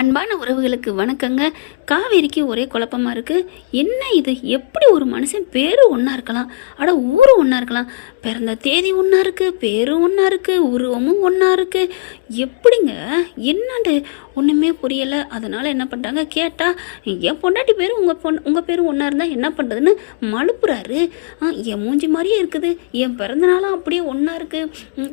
அன்பான உறவுகளுக்கு வணக்கங்க. காவேரிக்கு ஒரே குழப்பமா இருக்கு. என்ன இது? எப்படி ஒரு மனுஷன் பேரு ஒன்றா இருக்கலாம், அட ஊரு ஒன்றா இருக்கலாம்? பிறந்த தேதி ஒன்றா இருக்குது, பேரும் ஒன்றா இருக்குது, உருவமும் ஒன்றா இருக்குது. எப்படிங்க? என்னண்டு ஒன்றுமே புரியலை. அதனால் என்ன பண்ணிட்டாங்க, கேட்டால் என் பொண்டாட்டி பேர் உங்கள் பேரும் ஒன்றா இருந்தால் என்ன பண்ணுறதுன்னு மழுப்புறாரு. என் மூஞ்சி மாதிரியே இருக்குது, என் பிறந்தநாளும் அப்படியே ஒன்றா இருக்குது.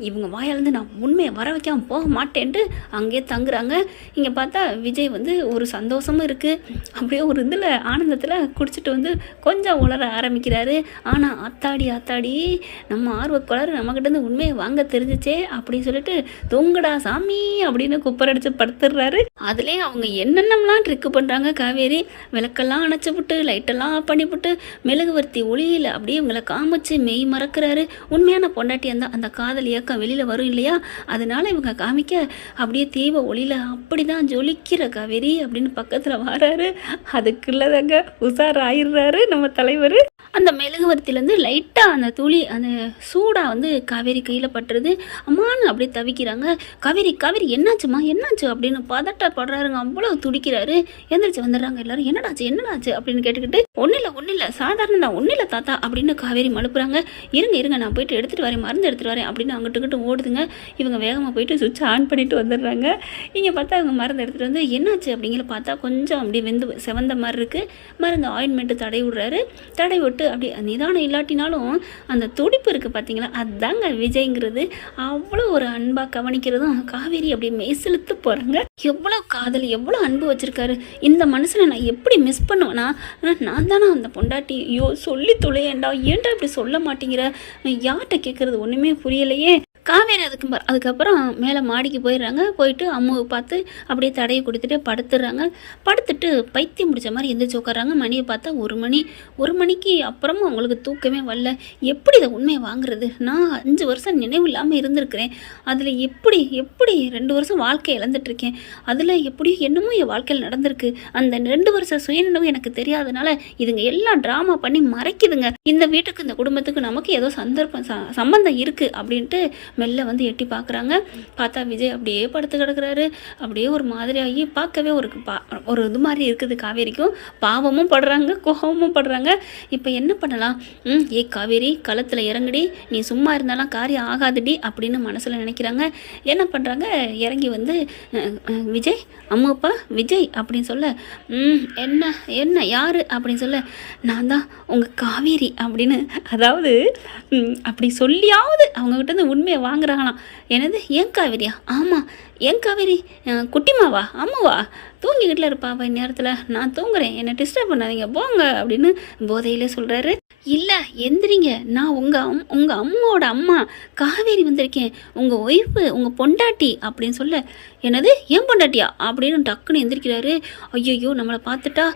இவங்க வாயிலேருந்து நான் உண்மையை வர வைக்காமல் போக மாட்டேன்ட்டு அங்கேயே தங்குறாங்க. இங்கே பார்த்தா விஜய் ஒரு சந்தோஷமும் இருக்குது, அப்படியே ஒரு இதில் ஆனந்தத்தில் குடிச்சிட்டு கொஞ்சம் உளர ஆரம்பிக்கிறாரு. ஆனால் ஆத்தாடி நம்ம ஆர்வக்கோளாறு நம்மக்கிட்ட உண்மையை வாங்க தெரிஞ்சிச்சே அப்படின்னு சொல்லிட்டு தொங்குடா சாமி அப்படின்னு குப்பரடிச்சு படுத்துடுறாரு. அதுலேயே அவங்க என்னென்னலாம் ட்ரிக்கு பண்ணுறாங்க. காவேரி விளக்கெல்லாம் அணைச்சி விட்டு லைட்டெல்லாம் ஆஃப் பண்ணிவிட்டு மெழுகுவர்த்தி ஒளியில் அப்படியே இவங்களை காமிச்சு மெய் மறக்கிறாரு. உண்மையான பொண்டாட்டி அந்த காதல் இயக்கம் வெளியில் வரும் இல்லையா, அதனால இவங்க காமிக்க அப்படியே தீப ஒளியில் அப்படி தான் ஜொலிக்கிற காவேரி அப்படின்னு பக்கத்தில் வராரு. அதுக்குள்ளதாங்க உஷார் ஆயிடுறாரு நம்ம தலைவர். அந்த மெழுகுவர்த்திலேருந்து லைட்டாக அந்த துளி அந்த சூடாக காவேரி கையில் பட்டுறது. அம்மான்னு அப்படியே தவிக்கிறாங்க. காவேரி என்னாச்சுமா என்னாச்சு அப்படின்னு பதட்டப்படுறாருங்க. அவ்வளோ துடிக்கிறாரு. எந்திரிச்சு வந்துடுறாங்க எல்லாரும். என்னடாச்சு அப்படின்னு கேட்டுக்கிட்டு ஒன்றும் இல்லை சாதாரண தான், ஒன்றும் இல்லை தாத்தா அப்படின்னு காவேரி மழுப்புறாங்க. இருங்க நான் போயிட்டு எடுத்துகிட்டு வரேன், மருந்து எடுத்துகிட்டு வரேன் அப்படின்னு அங்கிட்டுக்கிட்டு ஓடுதுங்க. இவங்க வேகமாக போயிட்டு சுவிட்ச் ஆன் பண்ணிட்டு வந்துடுறாங்க. இங்கே பார்த்தா இவங்க மருந்து எடுத்துகிட்டு என்னாச்சு அப்படிங்கிற பார்த்தா கொஞ்சம் அப்படியே செவந்த மாதிரி இருக்குது. மருந்து ஆயின்மெண்ட்டு தடை விடுறாரு. தடை விட்டு அப்படி நிதானம் இல்லாட்டினாலும் அந்த துடிப்பு இருக்குது பார்த்தீங்களா, அதுதாங்க விஜய்ங்கிறது. அவ்வளோ ஒரு அன்பாக கவனிக்கிறதும் காவேரி அப்படியே மெய்சிலுத்து போகிறாங்க. எவ்வளோ காதல், எவ்வளோ அன்பு வச்சுருக்காரு இந்த மனுஷனை. நான் எப்படி மிஸ் பண்ணுவேன்னா, நான் தானே அந்த பொண்டாட்டி. ஐயோ சொல்லி தொலையேண்டா, ஏன்டா இப்படி சொல்ல மாட்டேங்கிற, யார்கிட்ட கேட்குறது ஒன்றுமே புரியலையே. காவேரி அதுக்கப்புறம் மேலே மாடிக்கு போயிடுறாங்க. போயிட்டு அம்முவை பார்த்து அப்படியே தடையை கொடுத்துட்டு படுத்துடுறாங்க. படுத்துட்டு பைத்தியம் முடிச்ச மாதிரி எந்திரிச்சு உட்காராங்க. மணியை பார்த்தா 1 மணி. 1 மணிக்கு அப்புறமும் அவங்களுக்கு தூக்கமே வரல. எப்படி இதை உண்மையை வாங்குறது? நான் 5 வருஷம் நினைவு இல்லாமல் இருந்திருக்கிறேன். அதில் எப்படி 2 வருஷம் வாழ்க்கை இழந்துட்டுருக்கேன். அதில் எப்படியும் என்னமோ என் வாழ்க்கையில் நடந்திருக்கு. அந்த 2 வருஷம் சுயநினைவு எனக்கு தெரியாதனால இதுங்க எல்லாம் ட்ராமா பண்ணி மறைக்குதுங்க. இந்த வீட்டுக்கு இந்த குடும்பத்துக்கு நமக்கு ஏதோ சம்பந்தம் இருக்குது அப்படின்ட்டு மெல்ல எட்டி பார்க்குறாங்க. பார்த்தா விஜய் அப்படியே படுத்து கிடக்குறாரு. அப்படியே ஒரு மாதிரி ஆகி பார்க்கவே ஒரு இது மாதிரி இருக்குது. காவேரிக்கும் பாவமும் படுறாங்க, கோபமும் படுறாங்க. இப்போ என்ன பண்ணலாம்? காவேரி களத்தில் இறங்குடி, நீ சும்மா இருந்தாலும் காரியம் ஆகாதுடி அப்படின்னு மனசில் நினைக்கிறாங்க. என்ன பண்ணுறாங்க, இறங்கி விஜய் அம்மாப்பா விஜய் அப்படின்னு சொல்ல, என்ன யார் அப்படின்னு சொல்ல, நான் தான் உங்கள் காவேரி அப்படின்னு, அதாவது அப்படி சொல்லியாவது அவங்ககிட்ட உண்மையை வாங்குறாங்களாம். என்னது ஏன் காவேரியா? ஆமாம் ஏன் காவேரி, குட்டிமாவா அம்மாவா தூங்கிக்கிட்டுல இருப்பாவா இந்நேரத்தில்? நான் தூங்குறேன், என்னை டிஸ்டர்ப் பண்ணாதீங்க போங்க அப்படின்னு போதையிலே சொல்கிறாரு. இல்லை எந்திரிங்க, நான் உங்கள் அம்மாவோட அம்மா காவேரி வந்திருக்கேன், உங்கள் ஒய்ஃபு உங்கள் பொண்டாட்டி அப்படின்னு சொல்ல, என்னது ஏன் பொண்டாட்டியா அப்படின்னு டக்குன்னு எந்திரிக்கிறாரு. ஐயோ நம்மளை பார்த்துட்டா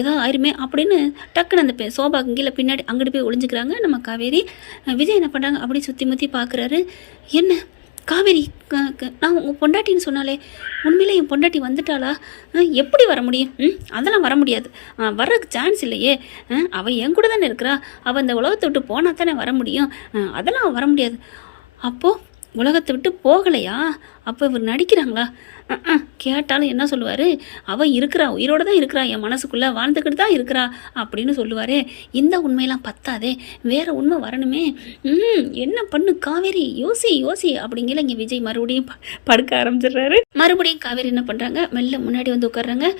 ஏதோ ஆயிருமே அப்படின்னு டக்குன்னு அந்த சோபாக்கு கீழே பின்னாடி அங்கிட்டு போய் ஒளிஞ்சிக்கிறாங்க நம்ம காவேரி. விஜய் என்ன பண்ணுறாங்க அப்படி சுற்றி முற்றி பார்க்குறாரு. என்ன காவேரி, நான் உங்கள் பொண்டாட்டின்னு சொன்னாலே உண்மையிலே என் பொண்டாட்டி வந்துட்டாளா? எப்படி வர முடியும்? அதெல்லாம் வர முடியாது, வர்றதுக்கு சான்ஸ் இல்லையே. அவள் என் கூட தானே இருக்கிறா, அவள் இந்த உலகத்தை விட்டு போனால் தானே வர முடியும். அதெல்லாம் வர முடியாது. அப்போது உலகத்தை விட்டு போகலையா? அப்போ இவர் நடிக்கிறாங்களா? கேட்டாலும் என்ன சொல்லுவார், அவள் இருக்கிறா, உயிரோடு தான் இருக்கிறா, என் மனசுக்குள்ளே வாழ்ந்துக்கிட்டு தான் இருக்கிறா அப்படின்னு சொல்லுவார். இந்த உண்மையெல்லாம் பத்தாதே, வேறு உண்மை வரணுமே. என்ன பண்ணு காவேரி, யோசி அப்படிங்கிற இங்கே விஜய் மறுபடியும் படுக்க ஆரம்பிச்சிடுறாரு. மறுபடியும் காவேரி என்ன பண்ணுறாங்க, மெல்ல முன்னாடி உட்கார்றாங்க.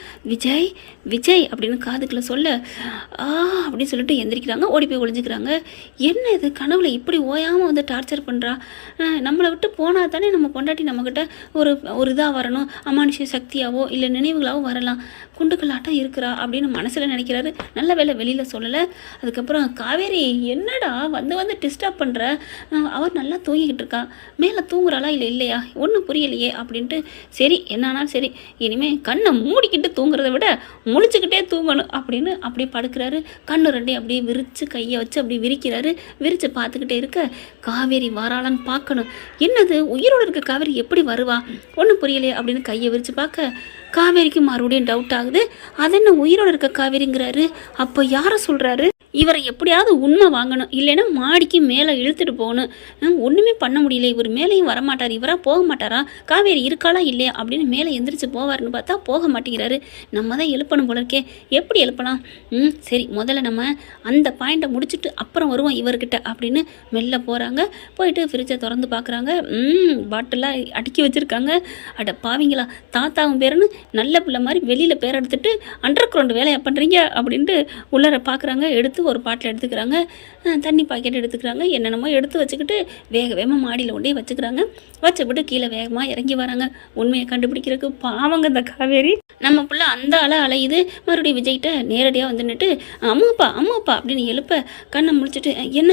விஜய் அப்படின்னு காதுக்குள்ள சொல்ல, அப்படின்னு சொல்லிட்டு எந்திரிக்கிறாங்க. ஓடி போய் ஒளிஞ்சிக்கிறாங்க. என்ன இது, கனவுல இப்படி ஓயாமல் டார்ச்சர் பண்ணுறா? நம்மளை விட்டு போனால் தானே நம்ம பொண்டாட்டி நம்மக்கிட்ட ஒரு இதாக வரணும், அமானுஷ்ய சக்தியாவோ இல்லை நினைவுகளாவோ வரலாம். குண்டுக்கல்லாட்டம் இருக்கிறா அப்படின்னு மனசில் நினைக்கிறாரு. நல்ல வேலை வெளியில் சொல்லலை. அதுக்கப்புறம் காவேரி என்னடா டிஸ்டர்ப் பண்ணுற, அவர் நல்லா தூங்கிக்கிட்டு இருக்கா, மேலே தூங்குறாளா இல்லையா ஒன்றும் புரியலையே அப்படின்ட்டு, சரி என்னானாலும் சரி இனிமேல் கண்ணை மூடிக்கிட்டு தூங்குறத விட முழிச்சுக்கிட்டே தூங்கணும் அப்படின்னு அப்படியே படுக்கிறாரு. கண்ணு ரெண்டையும் அப்படியே விரித்து கையை வச்சு அப்படியே விரிக்கிறாரு. விரித்து பார்த்துக்கிட்டே இருக்க, காவேரி வராளான்னு பார்க்கணும். என்னது உயிரோடு இருக்க காவேரி எப்படி வருவா ஒன்றும் புரியலையே அப்படின்னு கையை விரித்து பார்க்க, காவேரிக்கு மறுபடியும் டவுட் ஆகுது. அது என்ன உயிரோடு இருக்க காவேரிங்கிறாரு, அப்போ யாரை சொல்கிறாரு? இவரை எப்படியாவது உண்மை வாங்கணும், இல்லைன்னா மாடிக்கு மேலே இழுத்துட்டு போகணும். ஒன்றுமே பண்ண முடியல, இவர் மேலேயும் வரமாட்டார், இவராக போக மாட்டாரா, காவேரி இருக்காளா இல்லையா அப்படின்னு மேலே எந்திரிச்சு போவார்னு பார்த்தா போக மாட்டேங்கிறாரு. நம்ம தான் எழுப்பணும் போல இருக்கே, எப்படி எழுப்பலாம்? சரி, முதல்ல நம்ம அந்த பாயிண்ட்டை முடிச்சுட்டு அப்புறம் வருவோம் இவர்கிட்ட அப்படின்னு மெல்ல போகிறாங்க. போயிட்டு ஃப்ரிட்ஜை திறந்து பார்க்குறாங்க. பாட்டிலாக அடுக்கி வச்சுருக்காங்க. அட பாவிங்களா, தாத்தாவும் பேருன்னு நல்ல பிள்ளை மாதிரி வெளியில் பேர் எடுத்துட்டு அண்டர் கிரவுண்டு வேலையை பண்ணுறீங்க அப்படின்ட்டு உள்ளர பார்க்குறாங்க. எடுத்து ஒரு பாட்டில் எடுத்துக்கிறாங்க, தண்ணி பாக்கெட் எடுத்துக்கிறாங்க, என்னென்னமோ எடுத்து வச்சுக்கிட்டு வேகமாக மாடியில் கொண்டே வச்சுக்கிறாங்க. வச்சுக்கிட்டு கீழே வேகமாக இறங்கி வராங்க உண்மையை கண்டுபிடிக்கிறதுக்கு. பாவங்க இந்த காவேரி, நம்ம பிள்ளை அந்த அலையுது. மறுபடியும் விஜய்கிட்ட நேரடியாக வந்துன்னுட்டு அம்மாப்பா அம்மாப்பா அப்படின்னு எழுப்ப கண்ணை முடிச்சுட்டு, என்ன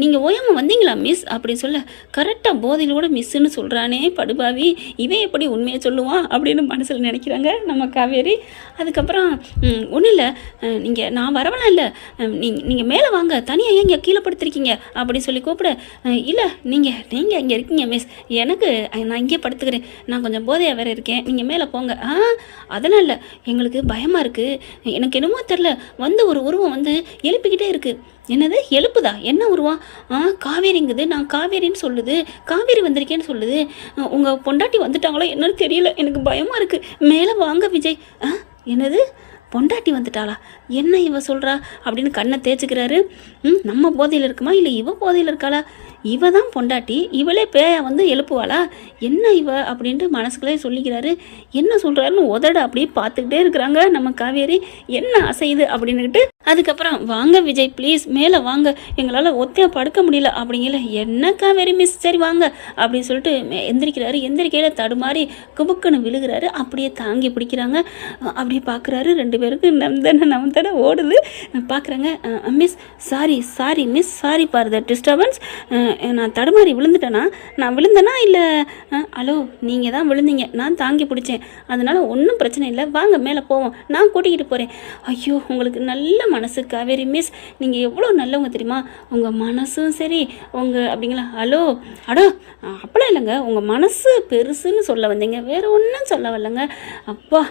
நீங்கள் ஓயாமல் வந்தீங்களா மிஸ் அப்படின்னு சொல்ல, கரெக்டாக போதையில் கூட மிஸ்ஸுன்னு சொல்கிறானே படுபாவி, இவன் எப்படி உண்மையை சொல்லுவான் அப்படின்னு மனசில் நினைக்கிறாங்க நம்ம காவேரி. அதுக்கப்புறம் ஒன்றும் இல்லை, நான் வரவலாம் இல்லை, நீங்கள் மேலே வாங்க, தனியாக ஏங்க கீழே படுத்துருக்கீங்க அப்படின்னு சொல்லி கூப்பிட, இல்லை நீங்கள் இங்கே இருக்கீங்க மிஸ், எனக்கு நான் இங்கே படுத்துக்கிறேன், நான் கொஞ்சம் போதையாக வேறு இருக்கேன், நீங்கள் மேலே போங்க. அதெல்லாம் இல்லை, எங்களுக்கு பயமாக இருக்குது, எனக்கு என்னமோ தெரில, வந்து ஒரு உருவம் வந்து எழுப்பிக்கிட்டே இருக்குது. என்னது எழுப்புதா? என்ன உருவம்? காவேரிங்குது, நான் காவேரின்னு சொல்லுது, காவேரி வந்திருக்கேன்னு சொல்லுது, உங்கள் பொண்டாட்டி வந்துட்டாங்களோ என்னன்னு தெரியல, எனக்கு பயமாக இருக்குது, மேலே வாங்க விஜய். என்னது பொண்டாட்டி வந்துட்டாளா, என்ன இவ சொல்கிறா அப்படின்னு கண்ணை தேய்ச்சிக்கிறாரு. நம்ம போதையில் இருக்குமா இல்லை இவ போதையில் இருக்காளா? இவ தான் பொண்டாட்டி, இவளே பேயா வந்து எழுப்புவாளா, என்ன இவ அப்படின்ட்டு மனசுக்குள்ளே சொல்லிக்கிறாரு. என்ன சொல்கிறாருன்னு உதட அப்படியே பார்த்துக்கிட்டே இருக்கிறாங்க நம்ம காவேரி. என்ன அசையுது அப்படின்னுக்கிட்டு அதுக்கப்புறம் வாங்க விஜய் ப்ளீஸ் மேலே வாங்க, எங்களால் ஒத்தையாக படுக்க முடியல அப்படிங்கல. என்ன காவேரி மிஸ், சரி வாங்க அப்படின்னு சொல்லிட்டு எந்திரிக்கிறாரு. எந்திரிக்கையில் தடுமாறி குபுக்குன்னு விழுகிறாரு. அப்படியே தாங்கி பிடிக்கிறாங்க. அப்படியே பார்க்குறாரு, ரெண்டு பேருக்கு நம்தன ஓடுது. பார்க்குறாங்க. Miss sorry miss, sorry for the disturbance, நான் தடுமாறி விழுந்துட்டேனா, நான் விழுந்தேனா இல்லை? ஹலோ, நீங்கள் தான் விழுந்தீங்க, நான் தாங்கி பிடிச்சேன், அதனால் ஒன்றும் பிரச்சனை இல்லை, வாங்க மேலே போவோம், நான் கூட்டிக்கிட்டு போகிறேன். ஐயோ, உங்களுக்கு நல்ல மனசு காவேரி மிஸ், நீங்கள் எவ்வளோ நல்லவங்க தெரியுமா, உங்கள் மனசும் சரி உங்கள் அப்படிங்களா. ஹலோ, அடோ அப்பலாம் இல்லைங்க, உங்கள் மனசு பெருசுன்னு சொல்ல வந்தீங்க, வேறு ஒன்றும் சொல்ல வரலங்க. அப்பா,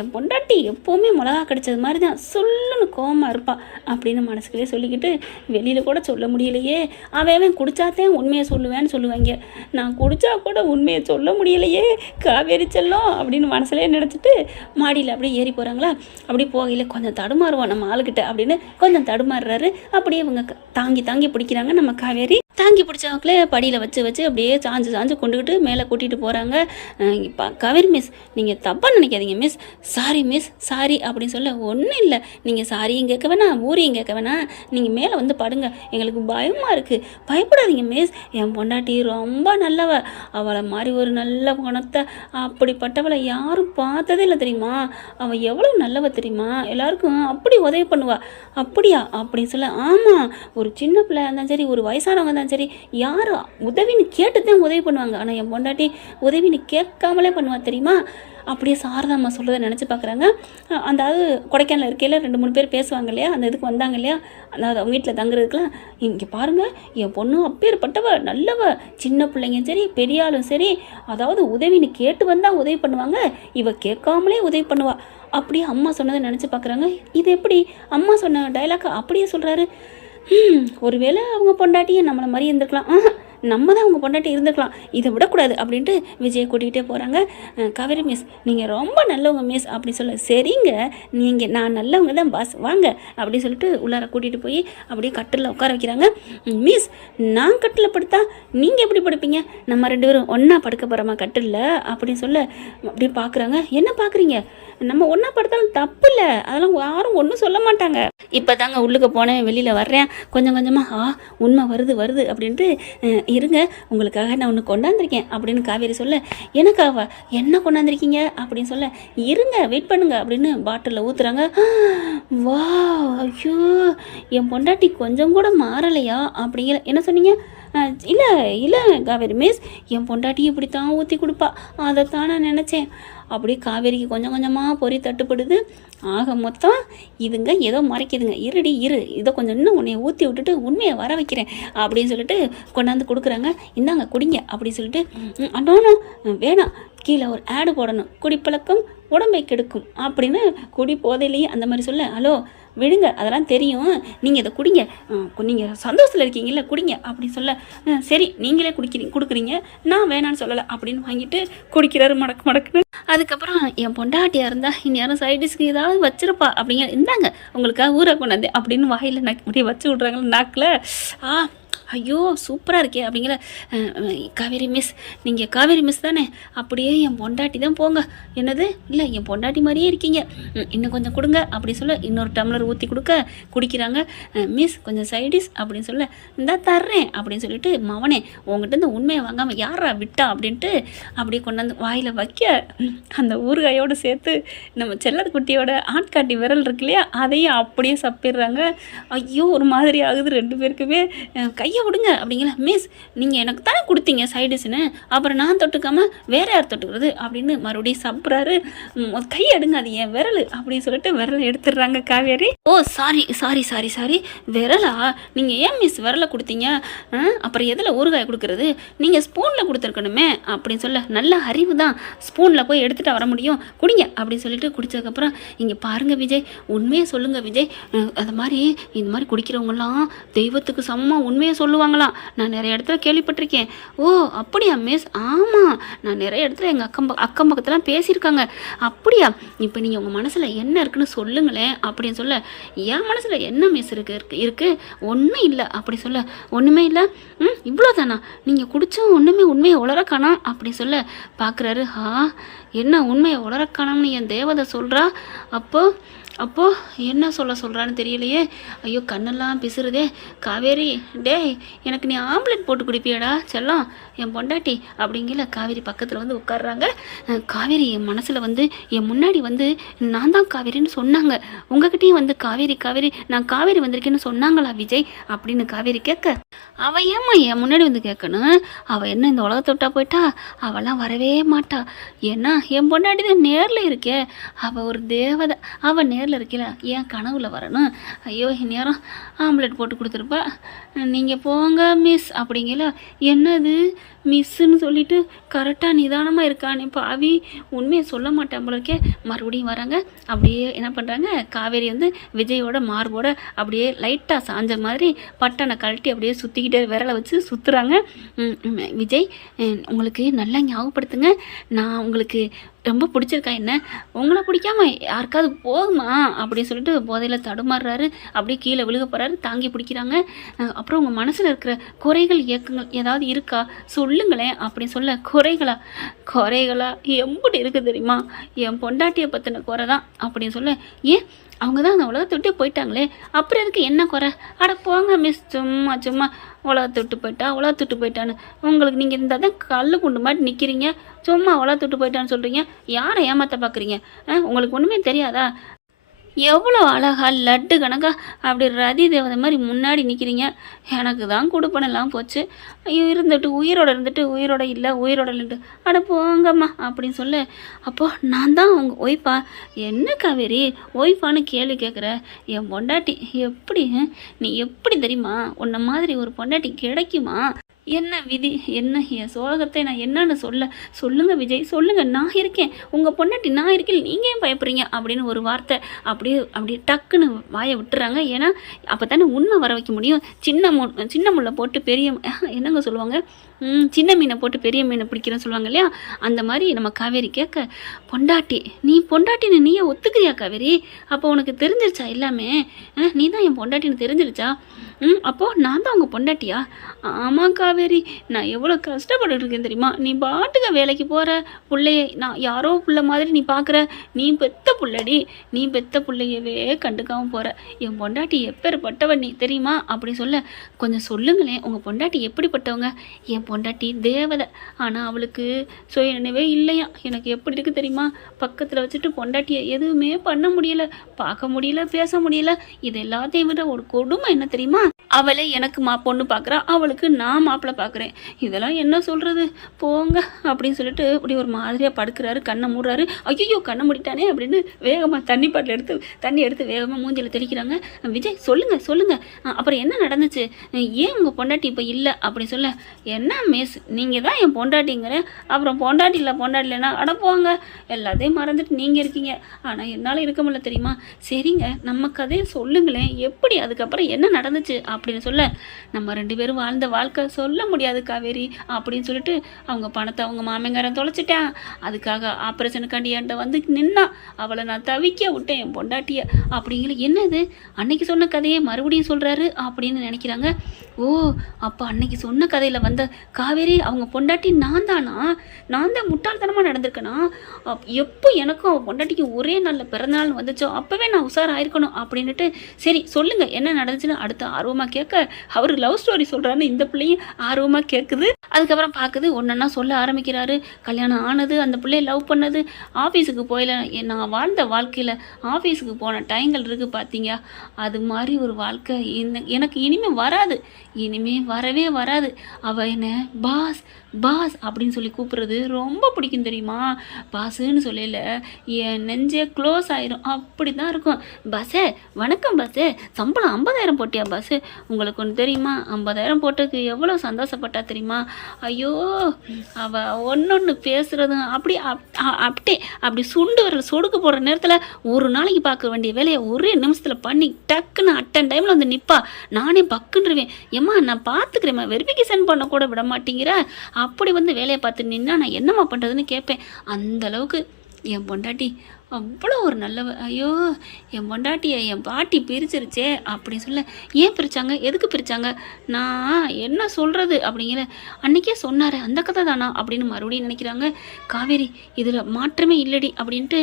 என் பொண்டாட்டி எப்போவுமே மிளகா கடிச்சது மாதிரி தான் சொல்லுன்னு கோவமாக இருப்பா அப்படின்னு மனசுக்குள்ளே சொல்லிக்கிட்டு வெளியில் கூட சொல்ல முடியலையே, அவன் குடிச்சாத்தேன் உண்மையை சொல்லுவேன்னு சொல்லுவாங்க, நான் குடித்தா கூட உண்மையை சொல்ல முடியலையே காவேரி செல்லம் அப்படின்னு மனசுலேயே நினச்சிட்டு மாடியில் அப்படியே ஏறி போகிறாங்களா. அப்படி போகையில் கொஞ்சம் தடுமாறுவோம் நம்ம ஆளுக்கிட்ட அப்படின்னு கொஞ்சம் தடுமாறுறாரு. அப்படியே இவங்க தாங்கி பிடிக்கிறாங்க நம்ம காவேரி. தாங்கி பிடிச்சவங்களே படியில் வச்சு அப்படியே சாஞ்சு கொண்டுக்கிட்டு மேலே கூட்டிகிட்டு போகிறாங்க. இப்போ காவேரி மிஸ், நீங்கள் தப்பாக நினைக்காதீங்க மிஸ், சாரி அப்படின்னு சொல்ல, ஒன்றும் இல்லை, நீங்கள் சாரியும் கேட்க வேணாம், ஊரையும் கேட்க வேணாம், நீங்கள் மேலே வந்து படுங்க, எங்களுக்கு பயமாக இருக்குது, பயப்படாதீங்க மிஸ், என் பொண்டாட்டி ரொம்ப நல்லவ, அவளை மாதிரி ஒரு நல்ல குணத்தை அப்படிப்பட்டவளை யாரும் பார்த்ததே இல்லை தெரியுமா, அவள் எவ்வளோ நல்லவ தெரியுமா, எல்லாருக்கும் அப்படி உதவி பண்ணுவா. அப்படியா அப்படின்னு சொல்ல, ஆமாம், ஒரு சின்ன பிள்ளை இருந்தாலும் சரி, ஒரு வயசானவங்க தான் சரி, யாரும் உதவின்னு கேட்டு தான் உதவி பண்ணுவாங்க, ஆனால் என் பொண்டாட்டி உதவின்னு கேட்காமலே பண்ணுவா தெரியுமா. அப்படியே சாரதாம்மா சொல்கிறத நினச்சி பார்க்குறாங்க. அதாவது கொடைக்கானல் இருக்கையில் 2-3 பேர் பேசுவாங்க இல்லையா, அந்த இதுக்கு வந்தாங்க இல்லையா, அதாவது அவங்க வீட்டில் தங்குறதுக்குலாம், இங்கே பாருங்கள் என் பொண்ணு அப்பேற்பட்டவ நல்லவ, சின்ன பிள்ளைங்க சரி பெரிய ஆளும் சரி, அதாவது உதவின்னு கேட்டு வந்தால் உதவி பண்ணுவாங்க, இவ கேட்காமலே உதவி பண்ணுவா. அப்படியே அம்மா சொன்னதை நினச்சி பார்க்குறாங்க. இது எப்படி அம்மா சொன்ன டைலாக் அப்படியே சொல்கிறாரு. ஒருவேளை அவங்க பொண்டாட்டியை நம்மளை மாதிரி இருந்திருக்கலாம், நம்ம தான் அவங்க பொண்டாட்டி இருந்துக்கலாம், இதை விடக்கூடாது அப்படின்ட்டு விஜயை கூட்டிகிட்டே போகிறாங்க. காவேரி மிஸ், நீங்கள் ரொம்ப நல்லவங்க மிஸ் அப்படி சொல்ல, சரிங்க நான் நல்லவங்க தான் பாஸ், வாங்க அப்படின்னு சொல்லிட்டு உள்ளார கூட்டிகிட்டு போய் அப்படியே கட்டிலில் உட்கார வைக்கிறாங்க. மிஸ், நான் கட்டில் படுத்தா நீங்கள் எப்படி படுப்பீங்க, நம்ம 2 பேரும் ஒன்றா படுக்க போகிறோமா கட்டிலில் அப்படின்னு சொல்ல, அப்படியே பார்க்குறாங்க. என்ன பார்க்குறீங்க, நம்ம ஒன்றா படுத்தாலும் தப்பு இல்லை, அதெல்லாம் யாரும் ஒன்றும் சொல்ல மாட்டாங்க. இப்போ தாங்க உள்ளுக்கு போனேன், வெளியில் வர்றேன், கொஞ்சம் கொஞ்சமாக உண்மை வருது அப்படின்ட்டு, இருங்க உங்களுக்காக நான் ஒன்று கொண்டாந்துருக்கேன் அப்படின்னு காவேரி சொல்ல, எனக்காக என்ன கொண்டாந்துருக்கீங்க அப்படின்னு சொல்ல, இருங்க வெயிட் பண்ணுங்க அப்படின்னு பாட்டிலில் ஊற்றுறாங்க. வா, ஐயோ என் பொண்டாட்டி கொஞ்சம் கூட மாறலையா அப்படிங்கிற. என்ன சொன்னீங்க? இல்லை காவேரி மிஸ், என் பொண்டாட்டி இப்படி தான் ஊற்றி கொடுப்பா, அதைத்தான் நான் நினச்சேன். அப்படியே காவேரிக்கு கொஞ்சம் கொஞ்சமாக பொறி தட்டுப்படுது. ஆக மொத்தம் இதுங்க ஏதோ மறைக்குதுங்க, இரு இதை கொஞ்சம் இன்னும் உன்னைய ஊற்றி விட்டுட்டு உண்மையை வர வைக்கிறேன் அப்படின்னு சொல்லிட்டு கொண்டாந்து கொடுக்குறாங்க. இந்தாங்க குடிங்க அப்படின்னு சொல்லிட்டு, அண்ணோனோ வேணாம், கீழே ஒரு ஆடு போடணும், குடிப்பழக்கம் உடம்பை கெடுக்கும் அப்படின்னு. குடி போதையிலேயே அந்த மாதிரி சொல்ல, ஹலோ விடுங்க, அதெல்லாம் தெரியும், நீங்கள் இதை குடிங்க, நீங்கள் சந்தோஷத்தில் இருக்கீங்கல்ல, குடிங்க அப்படின்னு சொல்ல, சரி நீங்களே கொடுக்குறீங்க, நான் வேணான்னு சொல்லலை அப்படின்னு வாங்கிட்டு குடிக்கிறாரு மடக்கு மடக்குன்னு. அதுக்கப்புறம் என் பொண்டாட்டியாக இருந்தால் இந்நேரம் சைடிஷ்க்கு ஏதாவது வச்சிருப்பா அப்படிங்க, இந்தாங்க உங்களுக்காக ஊரை கொண்டாந்து அப்படின்னு வாயில் இப்படி வச்சு விட்றாங்களே நாக்கில். ஐயோ சூப்பராக இருக்கே அப்படிங்கிற, காவேரி மிஸ் நீங்கள் காவேரி மிஸ் தானே, அப்படியே என் பொண்டாட்டி தான் போங்க. என்னது, இல்லை என் பொண்டாட்டி மாதிரியே இருக்கீங்க, இன்னும் கொஞ்சம் கொடுங்க அப்படி சொல்ல இன்னொரு டம்ளர் ஊற்றி கொடுக்க குடிக்கிறாங்க. மிஸ் கொஞ்சம் சைடிஷ் அப்படின்னு சொல்ல, இந்தா தர்றேன் அப்படின்னு சொல்லிட்டு, மவனே உங்கள்கிட்ட இந்த உண்மையை வாங்காமல் யாரா விட்டா அப்படின்ட்டு அப்படியே கொண்டாந்து வாயில் வைக்க, அந்த ஊறுகாயோடு சேர்த்து நம்ம செல்லக்குட்டியோட ஆட்காட்டி விரல் இருக்கு இல்லையா, அதையும் அப்படியே சப்பிடுறாங்க. ஐயோ ஒரு மாதிரி ஆகுது ரெண்டு பேருக்குமே. கையை விடுங்க அப்படிங்கிற, மிஸ் நீங்கள் எனக்கு தானே கொடுத்தீங்க சைடிஷ்னு, அப்புறம் நான் தொட்டுக்காமல் வேற யார் தொட்டுக்கிறது அப்படின்னு மறுபடியும் சாப்பிட்றாரு. கை எடுங்க, அது என் விரல் அப்படின்னு சொல்லிட்டு விரலை எடுத்துடுறாங்க காவேரி. ஓ சாரி சாரி சாரி சாரி, விரலா, நீங்கள் ஏன் மிஸ் விரலை கொடுத்தீங்க, அப்புறம் எதில் ஊறுகாய் கொடுக்குறது, நீங்கள் ஸ்பூனில் கொடுத்துருக்கணுமே அப்படின்னு சொல்ல, நல்ல அறிவு தான், ஸ்பூனில் போய் எடுத்துகிட்டு வர முடியும், குடிங்க அப்படின்னு சொல்லிட்டு குடித்ததுக்கப்புறம், இங்கே பாருங்கள் விஜய், உண்மையை சொல்லுங்கள் விஜய், அது மாதிரி இந்த மாதிரி குடிக்கிறவங்கலாம் தெய்வத்துக்கு சமமாக உண்மையை சொல்லுவாங்களாம், நான் நிறைய இடத்துல கேள்விப்பட்டிருக்கேன். ஓ அப்படியா மிஸ், ஆமாம் நான் நிறைய இடத்துல எங்கள் அக்கம் பக்கத்துலாம் பேசியிருக்காங்க. அப்படியா, இப்போ நீங்கள் உங்கள் மனசில் என்ன இருக்குன்னு சொல்லுங்களேன் அப்படின்னு சொல்ல, என் மனசில் என்ன மிஸ் இருக்கு ஒன்றும் இல்லை அப்படி சொல்ல, ஒன்றுமே இல்லை, இவ்வளோதானா, நீங்கள் குடித்தோம் ஒன்றுமே உண்மையை உளரக்கானா அப்படி சொல்ல பார்க்குறாரு. என்ன உண்மையை உளரக்கானம்னு என் தேவதை சொல்கிறா, அப்போது என்ன சொல்கிறான்னு தெரியலையே, ஐயோ கண்ணெல்லாம் பிசுறுதே. காவேரி டேய், எனக்கு நீ ஆம்லெட் போட்டு குடிப்பியடா செல்லம், என் பொண்டாட்டி அப்படிங்கிற காவேரி பக்கத்தில் வந்து உட்காடுறாங்க. காவேரி என் மனசில் வந்து என் முன்னாடி வந்து நான் தான் காவேரின்னு சொன்னாங்க, உங்ககிட்டையும் வந்து காவேரி நான் காவேரி வந்திருக்கேன்னு சொன்னாங்களா விஜய் அப்படின்னு காவேரி கேட்க, அவள் ஏம்மா என் முன்னாடி வந்து கேட்கணும், அவள் என்ன இந்த உலகத்தை விட்டா போயிட்டா, அவெல்லாம் வரவே மாட்டா, ஏன்னா என் பொண்டாட்டி தான் நேரில் இருக்கே, அவள் ஒரு தேவதை, அவள் நேரில் இருக்கல, ஏன் கனவுல வரணும், ஐயோ இந்நேரம் ஆம்லெட் போட்டு கொடுத்துருப்பா, நீங்கள் போங்க மிஸ் அப்படிங்கல, என்னது மிஸ்ஸுன்னு சொல்லிட்டு கரெக்டாக நிதானமாக இருக்கானே பாவி, உண்மையை சொல்ல மாட்டேன் போல இருக்கே. மறுபடியும் வராங்க, அப்படியே என்ன பண்ணுறாங்க, காவேரி வந்து விஜயோட மார்போட அப்படியே லைட்டாக சாஞ்ச மாதிரி பட்டனை கழட்டி அப்படியே சுற்றிக்கிட்டே விரலை வச்சு சுற்றுறாங்க. விஜய் உங்களுக்கு நல்லா ஞாபகப்படுத்துங்க, நான் உங்களுக்கு ரொம்ப பிடிச்சிருக்கா என்ன, உங்களை பிடிக்காம யாருக்காவது போகுமா அப்படின்னு சொல்லிட்டு போதையில் தடுமாறுறாரு, அப்படியே கீழே விழுக போகிறாரு, தாங்கி பிடிக்கிறாங்க. அப்புறம் உங்கள் மனசில் இருக்கிற குறைகள் இயக்கங்கள் ஏதாவது இருக்கா சொல்லுங்களேன் அப்படின்னு சொல்ல, குறைகளா எப்படி இருக்குது தெரியுமா, என் பொண்டாட்டியை பற்றின குறை தான் அப்படின்னு சொல்ல, ஏன் அவங்க தான் அந்த உலகத்தை விட்டு போயிட்டாங்களே, அப்புறம் எதுக்கு என்ன குறை, அட போங்க மிஸ், சும்மா உலகத்தை விட்டு போயிட்டான்னு உங்களுக்கு நீங்கள் இந்த தான் கல் குண்டு மாதிரி நிற்கிறீங்க, சும்மா உலகத்தை விட்டு போயிட்டான்னு சொல்கிறீங்க, யாரை ஏமாற்ற பார்க்குறீங்க, உங்களுக்கு ஒன்றுமே தெரியாதா, எவ்வளோ அழகா லட்டு கணக்கா அப்படி ரதி தேவதை மாதிரி முன்னாடி நிற்கிறீங்க, எனக்கு தான் கொடுப்பனெல்லாம் போச்சு, இருந்துட்டு உயிரோட இல்லைன்ட்டு அட போங்கம்மா அப்படின்னு சொல்ல, அப்போது நான் தான் உங்கள் ஒய்ஃபா, என்ன காவேரி ஒய்ஃபான்னு கேள்வி கேட்குற, என் பொண்டாட்டி எப்படி, நீ எப்படி தெரியுமா, உன்னை மாதிரி ஒரு பொண்டாட்டி கிடைக்குமா, என்ன விதி, என்ன என் சோகத்தை நான் என்னன்னு சொல்லுங்க விஜய் சொல்லுங்க, நான் இருக்கேன், உங்கள் பொண்டாட்டி நான் இருக்கேன், நீங்கள் ஏன் பயப்படுறீங்க அப்படின்னு ஒரு வார்த்தை அப்படியே டக்குன்னு வாயை விட்டுறாங்க. ஏன்னா அப்போ தானே உண்மை வர வைக்க முடியும். சின்ன முள்ளை போட்டு பெரிய என்னங்க சொல்லுவாங்க, சின்ன மீனை போட்டு பெரிய மீனை பிடிக்கிறேன்னு சொல்லுவாங்க இல்லையா, அந்த மாதிரி நம்ம காவேரி கேட்க, பொண்டாட்டின்னு நீயே ஒத்துக்கிறியா காவேரி, அப்போ உனக்கு தெரிஞ்சிருச்சா எல்லாமே, நீ தான் என் பொண்டாட்டின்னு தெரிஞ்சிருச்சா, அப்போது நான் தான் உங்கள் பொண்டாட்டியா, ஆமாம் காவேரி நான் எவ்வளோ கஷ்டப்பட்டு இருக்கேன் தெரியுமா, நீ பாட்டுக்க வேலைக்கு போகிற பிள்ளைய நான் யாரோ பிள்ளை மாதிரி நீ பார்க்குற, நீ பெத்த பிள்ளையவே கண்டுக்காமல் போகிற, என் பொண்டாட்டி எப்பேற்பட்டவ நீ தெரியுமா அப்படி சொல்ல, கொஞ்சம் சொல்லுங்களேன் உங்கள் பொண்டாட்டி எப்படிப்பட்டவங்க, என் பொண்டாட்டி தேவதை, ஆனால் அவளுக்கு சுய நினைவே இல்லையா, எனக்கு எப்படி இருக்குது தெரியுமா, பக்கத்தில் வச்சுட்டு பொண்டாட்டியை எதுவுமே பண்ண முடியல, பார்க்க முடியல, பேச முடியல, இது எல்லாத்தையும் விட ஒரு கொடுமை என்ன தெரியுமா, அவளே எனக்கு பொண்ணு பார்க்குறா, அவளுக்கு நான் மாப்பிள்ளை பார்க்குறேன். இதெல்லாம் என்ன சொல்கிறது, போங்க அப்படின்னு சொல்லிட்டு இப்படி ஒரு மாதிரியாக படுக்கிறாரு, கண்ணை மூடுறாரு. ஐயோ கண்ணை மூடிட்டானே அப்படின்னு வேகமாக தண்ணி எடுத்து வேகமாக மூஞ்சில் தெளிக்கிறாங்க. விஜய் சொல்லுங்கள் சொல்லுங்கள், அப்புறம் என்ன நடந்துச்சு, ஏன் உங்கள் பொண்டாட்டி இப்போ இல்லை அப்படி சொல்ல, என்ன மிஸ் நீங்கள் தான் என் பொண்டாட்டிங்கிறேன், அப்புறம் பொண்டாட்டி இல்லைன்னா அடப்போங்க எல்லாத்தையும் மறந்துட்டு நீங்கள் இருக்கீங்க, ஆனால் என்னால் இருக்க முடியல தெரியுமா. சரிங்க நம்ம கதையை சொல்லுங்களேன், எப்படி அதுக்கப்புறம் என்ன நடந்துச்சு அப்படின்னு சொல்ல, நம்ம 2 பேரும் வாழ்ந்த வாழ்க்கை சொல்ல முடியாது காவேரி அப்படின்னு சொல்லிட்டு அவங்க பணத்தை அவங்க மாமங்காரன் தொலைச்சிட்டான், அதுக்காக ஆப்ரேஷனுக்காண்டி என்கிட்ட வந்து நின்னா, அவளை நான் தவிக்க விட்டேன் என் பொண்டாட்டியை அப்படிங்கிற. என்னது அன்னைக்கு சொன்ன கதையை மறுபடியும் சொல்கிறாரு அப்படின்னு நினைக்கிறாங்க. ஓ அப்போ அன்னைக்கு சொன்ன கதையில் வந்த காவேரி அவங்க பொண்டாட்டி நான் தான் முட்டாள்தனமாக நடந்திருக்கேனா, எப்போ எனக்கும் அவன் பொண்டாட்டிக்கு ஒரே நல்ல பிறந்தநாள் வந்துச்சோ அப்போவே நான் உஷாராயிருக்கணும் அப்படின்ட்டு. சரி சொல்லுங்கள் என்ன நடந்துச்சுன்னு அடுத்து ஆர்வமாக கேட்க, அவர் லவ் ஸ்டோரி சொல்கிறான்னு இந்த பிள்ளையும் ஆர்வமாக கேட்குது. அதுக்கப்புறம் பார்க்குது, ஒன்றா சொல்ல ஆரம்பிக்கிறாரு. கல்யாணம் ஆனது, அந்த பிள்ளையை லவ் பண்ணது, ஆஃபீஸுக்கு போயில நான் வாழ்ந்த வாழ்க்கையில் ஆஃபீஸுக்கு போன டைங்கள் இருக்குது பார்த்தீங்க, அது மாதிரி ஒரு வாழ்க்கை எனக்கு இனிமேல் வராது, வரவே வராது. அவள் என்ன பாஸ் பாஸ் அப்படின்னு சொல்லி கூப்பிட்றது ரொம்ப பிடிக்கும் தெரியுமா. பாஸுன்னு சொல்லல என் நெஞ்சே க்ளோஸ் ஆயிரும், அப்படி தான் இருக்கும். பஸ்ஸே வணக்கம் பஸ்ஸே, சம்பளம் 50,000 போட்டியா பஸ்ஸு, உங்களுக்கு ஒன்று தெரியுமா 50,000 போட்டதுக்கு எவ்வளோ சந்தோஷப்பட்டா தெரியுமா. ஐயோ அவள் ஒன்று பேசுகிறதும் அப்படி சுண்டு வரல சொடுக்கு போடுற நேரத்தில் ஒரு நாளைக்கு பார்க்க வேண்டிய வேலையை ஒரே நிமிஷத்தில் பண்ணி டக்குன்னு அட்டன் டைமில் வந்து நிற்பா. நானே பக்குன்றுவேன், ஏம்மா நான் பார்த்துக்கிறேம்மா, வெரிஃபிகேஷன் பண்ண கூட விட மாட்டேங்கிற, அப்படி வந்து வேலையை பார்த்து நின்னா நான் என்னம்மா பண்ணுறதுன்னு கேட்பேன். அந்தளவுக்கு என் பொண்டாட்டி அவ்வளோ ஒரு நல்லவ. ஐயோ என் பொண்டாட்டியை என் பாட்டி பிரிச்சிருச்சே அப்படின்னு சொல்ல, ஏன் பிரித்தாங்க, எதுக்கு பிரித்தாங்க, நான் என்ன சொல்கிறது அப்படிங்கிற. அன்றைக்கே சொன்னார் அந்த கதை தானா அப்படின்னு மறுபடியும் நினைக்கிறாங்க. காவேரி இதில் மாற்றமே இல்லடி அப்படின்ட்டு.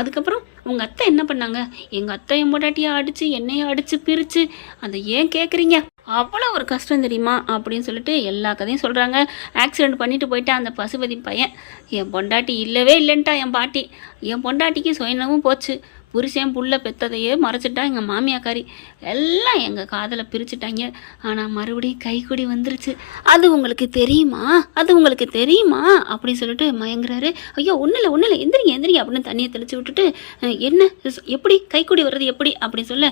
அதுக்கப்புறம் உங்கள் அத்தை என்ன பண்ணாங்க, எங்கள் அத்தை என் பொண்டாட்டியை அடித்து என்னையை அடித்து பிரித்து, அதை ஏன் கேட்குறீங்க, அவ்வளோ ஒரு கஷ்டம் தெரியுமா அப்படின்னு சொல்லிட்டு எல்லா கதையும் சொல்கிறாங்க. ஆக்சிடெண்ட் பண்ணிட்டு போயிட்டான் அந்த பசுபதி பையன், என் பொண்டாட்டி இல்லவே இல்லைன்ட்டா என் பாட்டி, என் பொண்டாட்டிக்கு சுயநலமும் போச்சு, புருஷன் புள்ள பெற்றதையே மறைச்சிட்டா எங்கள் மாமியாக்காரி, எல்லாம் எங்கள் காதலை பிரிச்சுட்டாங்க, ஆனால் மறுபடியும் கைக்குடி வந்துருச்சு, அது உங்களுக்கு தெரியுமா அப்படின்னு சொல்லிட்டு மயங்குறாரு. ஐயோ ஒன்றும் இல்லை எந்திரிங்க அப்படின்னு தண்ணியை தெளித்து விட்டுட்டு, என்ன எப்படி கைக்குடி வர்றது எப்படி அப்படின்னு சொல்ல,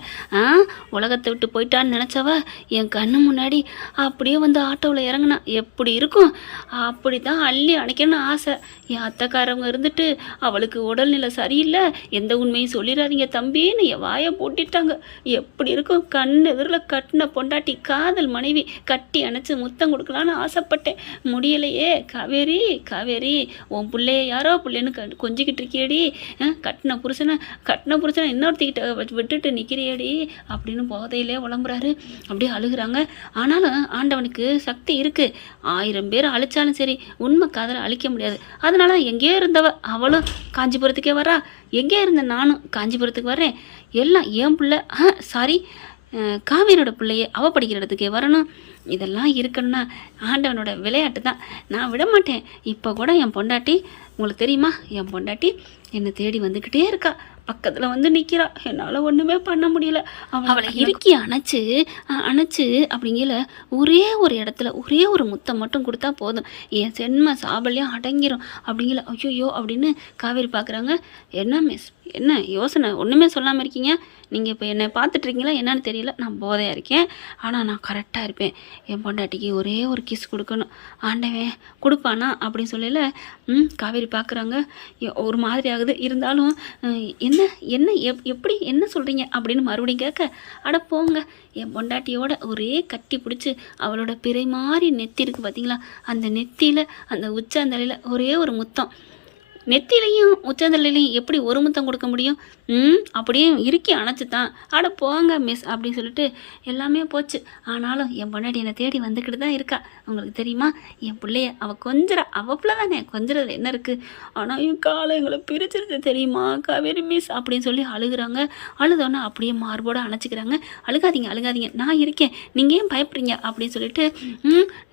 உலகத்தை விட்டு போயிட்டான்னு நினச்சவ என் கண்ணு முன்னாடி அப்படியே வந்து ஆட்டோவில் இறங்கினா எப்படி இருக்கும், அப்படி தான் அள்ளி அணைக்கணும்னு ஆசை. என் அத்தைக்காரவங்க இருந்துட்டு அவளுக்கு உடல்நிலை சரியில்லை, எந்த உண்மையும் சொல்லிடாதீங்க தம்பின்னு என் வாயை போட்டிட்டாங்க, எப்படி இருக்கும், கண் எதிரில் கட்டின பொண்டாட்டி காதல் மனைவி, கட்டி அணைச்சி முத்தம் கொடுக்கலான்னு ஆசைப்பட்டேன், முடியலையே. காவேரி உன் பிள்ளைய யாரோ பிள்ளைன்னு கொஞ்சிக்கிட்டு இருக்கியடி, கட்டின புருஷனை இன்னொருத்திக்கிட்ட விட்டுட்டு நிற்கிறியடி அப்படின்னு போதையிலே உளம்புறாரு. அப்படியே அழுகுறாங்க. ஆனாலும் ஆண்டவனுக்கு சக்தி இருக்குது, 1000 பேர் அழிச்சாலும் சரி உண்மை காதலை அழிக்க முடியாது. அதனால எங்கேயோ இருந்தவ அவளும் காஞ்சிபுரத்துக்கே வரா, எங்கே இருந்த நானும் காஞ்சிபுரத்துக்கு வர்றேன், எல்லாம் என் பிள்ளை சாரி காவேரியோட பிள்ளையே அவ படிக்கிற இடத்துக்கே வரணும். இதெல்லாம் இருக்கணும்னா ஆண்டவனோட விளையாட்டு தான், நான் விட மாட்டேன். இப்போ கூட என் பொண்டாட்டி உங்களுக்கு தெரியுமா, என் பொண்டாட்டி என்னை தேடி வந்துக்கிட்டே இருக்கா, பக்கத்தில் வந்து நிற்கிறா, என்னால் ஒன்றுமே பண்ண முடியல. அவளை இறுக்கி அணைச்சு அப்படிங்கிற ஒரே ஒரு இடத்துல ஒரே ஒரு முத்தம் மட்டும் கொடுத்தா போதும், என் சென்ம சாபல்யம் அடங்கிரும் அப்படிங்கிற. ஐயோ அப்படின்னு காவேரி பார்க்குறாங்க. என்ன மிஸ் என்ன யோசனை ஒன்றுமே சொல்லாமல் இருக்கீங்க, நீங்கள் இப்போ என்னை பார்த்துட்ருக்கீங்களா என்னன்னு தெரியல, நான் போதையாக இருக்கேன், ஆனால் நான் கரெக்டாக இருப்பேன், என் பொண்டாட்டிக்கு ஒரே ஒரு கிஸ் கொடுக்கணும், ஆண்டவன் கொடுப்பானா அப்படின்னு சொல்லல. காவேரி பார்க்குறாங்க. ஒரு மாதிரி ஆகுது, இருந்தாலும் என்ன எப்படி என்ன சொல்கிறீங்க அப்படின்னு மறுபடியும் கேட்க, அட போங்க என் பொண்டாட்டியோட ஒரே கட்டி பிடிச்சி அவளோட பிறை மாதிரி நெத்தி இருக்குது பார்த்தீங்களா, அந்த நெத்தியில் அந்த உச்சாந்தலையில் ஒரே ஒரு முத்தம், நெத்திலையும் உச்சந்தலையிலையும் எப்படி ஒரு முத்தம் கொடுக்க முடியும், அப்படியே இறுக்கி அணைச்சி தான். அட போங்க மிஸ் அப்படின்னு சொல்லிட்டு எல்லாமே போச்சு. ஆனாலும் என் பொண்டாட்டி என்னை தேடி வந்துக்கிட்டு தான் இருக்கா. உங்களுக்கு தெரியுமா, என் பிள்ளைய அவள் கொஞ்சிறா, அவள் பிள்ளை தானே கொஞ்சிறது என்ன இருக்குது, ஆனால் என் காலை எங்களை பிரிச்சிருது தெரியுமா காவேரி மிஸ் அப்படின்னு சொல்லி அழுகுறாங்க. அழுதோன்னே அப்படியே மார்போடு அணைச்சிக்கிறாங்க. அழுகாதீங்க நான் இருக்கேன், நீங்கள் ஏன் பயப்படுறீங்க அப்படின்னு சொல்லிட்டு,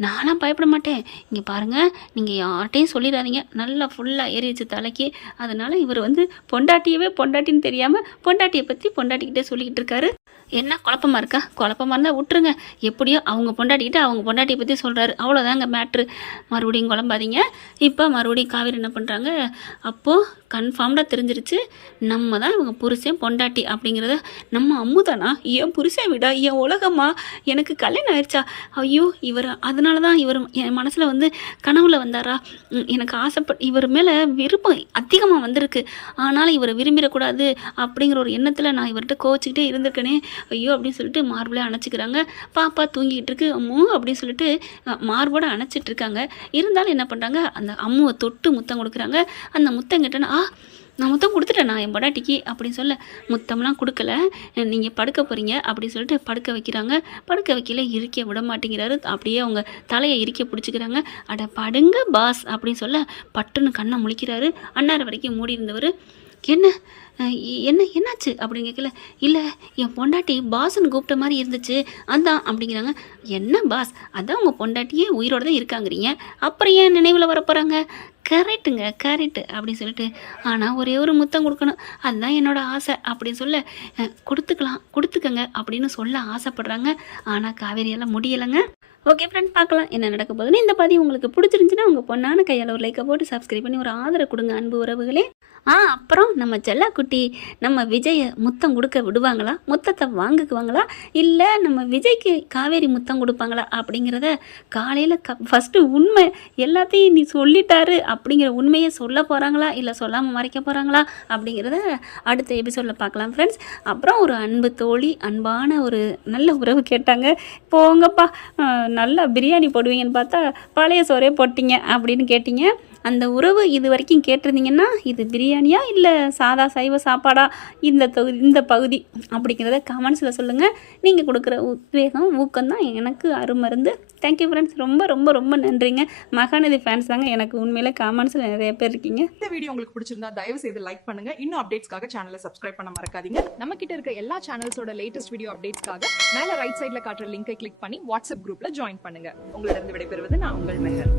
நானும் பயப்பட மாட்டேன், இங்கே பாருங்கள் நீங்கள் யார்கிட்டையும் சொல்லிடாதீங்க, நல்லா ஃபுல்லாக ஏறி ஏறிடுச்சு தலைக்கு. அதனால இவர் வந்து பொண்டாட்டியவே பொண்டாட்டின்னு தெரியாமல் பொண்டாட்டியை பற்றி பொண்டாட்டிக்கிட்டே சொல்லிக்கிட்டு இருக்காரு. என்ன குழப்பமா இருக்கா? குழப்பமா இருந்தால் விட்டுருங்க. எப்படியோ அவங்க பொண்டாட்டிக்கிட்ட அவங்க பொண்டாட்டியை பற்றி சொல்கிறாரு, அவ்வளோதாங்க மேட்ரு. மறுபடியும் குழம்பாதீங்க. இப்போ மறுபடியும் காவேரி என்ன பண்ணுறாங்க, அப்போது கன்ஃபார்ம்டாக தெரிஞ்சிருச்சு நம்ம தான் இவங்க புருஷன் பொண்டாட்டி அப்படிங்கிறத. நம்ம அம்முதானா என் புருஷன் விடா என் உலகமா, எனக்கு கல்யாணம் ஆயிடுச்சா, ஐயோ இவர் அதனால தான் இவர் என் மனசில் வந்து கனவுல வந்தாரா, எனக்கு இவர் மேலே விருப்பம் அதிகமாக வந்திருக்கு, ஆனாலும் இவரை விரும்பிடக்கூடாது அப்படிங்கிற ஒரு எண்ணத்தில் நான் இவர்கிட்ட கோச்சிக்கிட்டே இருந்திருக்கேனே, ஐயோ அப்படின்னு சொல்லிட்டு மார்பிளே அணைச்சிக்கிறாங்க. பாப்பா தூங்கிட்டு இருக்கு அம்மு அப்படின்னு சொல்லிட்டு மார்போட அணைச்சிட்டு இருக்காங்க. இருந்தாலும் என்ன பண்ணுறாங்க, அந்த அம்முவை தொட்டு முத்தம் கொடுக்குறாங்க. அந்த முத்தம் கேட்டேன்னா நான் முத்தம் கொடுத்துட்டேன் நான் என் பொண்டாட்டிக்கு அப்படின்னு சொல்ல, முத்தம்லாம் கொடுக்கல, நீங்கள் படுக்க போகிறீங்க அப்படின்னு சொல்லிட்டு படுக்க வைக்கிறாங்க. படுக்க வைக்கல, இருக்க விட மாட்டேங்கிறாரு. அப்படியே அவங்க தலையை இருக்க பிடிச்சிக்கிறாங்க. அட படுங்க பாஸ் அப்படின்னு சொல்ல பட்டுன்னு கண்ணை முழிக்கிறாரு. அன்னார வரைக்கும் மூடி இருந்தவர் என்ன என்னாச்சு அப்படின்னு கேட்கல. இல்லை என் பொண்டாட்டி பாஸ்ன்னு கூப்பிட்ட மாதிரி இருந்துச்சு அதான் அப்படிங்கிறாங்க. என்ன பாஸ், அதான் உங்கள் பொண்டாட்டியே உயிரோடு தான் இருக்காங்கிறீங்க, அப்புறம் ஏன் நினைவில் வரப்போகிறாங்க? கரெக்டுங்க கரெக்டு அப்படின்னு சொல்லிட்டு, ஆனால் ஒரே ஒரு முத்தம் கொடுக்கணும் அதுதான் என்னோட ஆசை அப்படின்னு சொல்ல, கொடுத்துக்கங்க அப்படின்னு சொல்ல ஆசைப்படுறாங்க. ஆனால் காவேரியெல்லாம் முடியலைங்க. ஓகே ஃப்ரெண்ட், பார்க்கலாம் என்ன நடக்க போகுதுன்னு. இந்த பதிவு உங்களுக்கு பிடிச்சிருந்துச்சுன்னா உங்கள் பொண்ணான கையால் ஒரு லைக்கை போட்டு சப்ஸ்கிரைப் பண்ணி ஒரு ஆதரவு கொடுங்க அன்பு உறவுகளே. அப்புறம் நம்ம செல்லாக்குட்டி நம்ம விஜயை முத்தம் கொடுக்க விடுவாங்களா, முத்தத்தை வாங்கிக்குவாங்களா, இல்லை நம்ம விஜய்க்கு காவேரி முத்தம் கொடுப்பாங்களா அப்படிங்கிறத காலையில் ஃபஸ்ட்டு உண்மை எல்லாத்தையும் நீ சொல்லிட்டாரு அப்படிங்கிற உண்மையை சொல்ல போகிறாங்களா இல்லை சொல்லாமல் மறைக்க போகிறாங்களா அப்படிங்கிறத அடுத்த எபிசோடில் பார்க்கலாம் ஃப்ரெண்ட்ஸ். அப்புறம் ஒரு அன்பு தோழி அன்பான ஒரு நல்ல உறவு கேட்டாங்க, போங்கப்பா நல்லா பிரியாணி போடுவீங்கன்னு பார்த்தா பழைய சோறே போட்டிங்க அப்படின்னு கேட்டிங்க. அந்த உறவு இது வரைக்கும் கேட்டிருந்தீங்கன்னா இது பிரியாணியா இல்லை சாதா சைவ சாப்பாடா இந்த பகுதி அப்படிங்கிறத கமெண்ட்ஸில் சொல்லுங்கள். நீங்கள் கொடுக்குற உத்வேகம் ஊக்கம் தான் எனக்கு அருமருந்து. தேங்க்யூ ஃப்ரெண்ட்ஸ், ரொம்ப ரொம்ப ரொம்ப நன்றிங்க. மகாநதி ஃபேன்ஸ் தாங்க எனக்கு உண்மையிலே கமெண்ட்ஸில் நிறைய பேர் இருக்கீங்க. இந்த வீடியோ உங்களுக்கு பிடிச்சிருந்தா தயவு செய்து லைக் பண்ணுங்க. இன்னும் அப்டேட்ஸ்க்காக சேனலை சப்ஸ்கிரைப் பண்ண மறக்காதீங்க. நம்ம கிட்ட இருக்க எல்லா சேனல்ஸோட லேட்டஸ்ட் வீடியோ அப்டேட்ஸ்க்காக மேல ரைட் சைட்ல காட்டுற லிங்கை கிளிக் பண்ணி வாட்ஸ்அப் குரூப்ல ஜாயின் பண்ணுங்க. உங்களிடம் விடைபெறுவது நான் உங்கள் மெஹர்.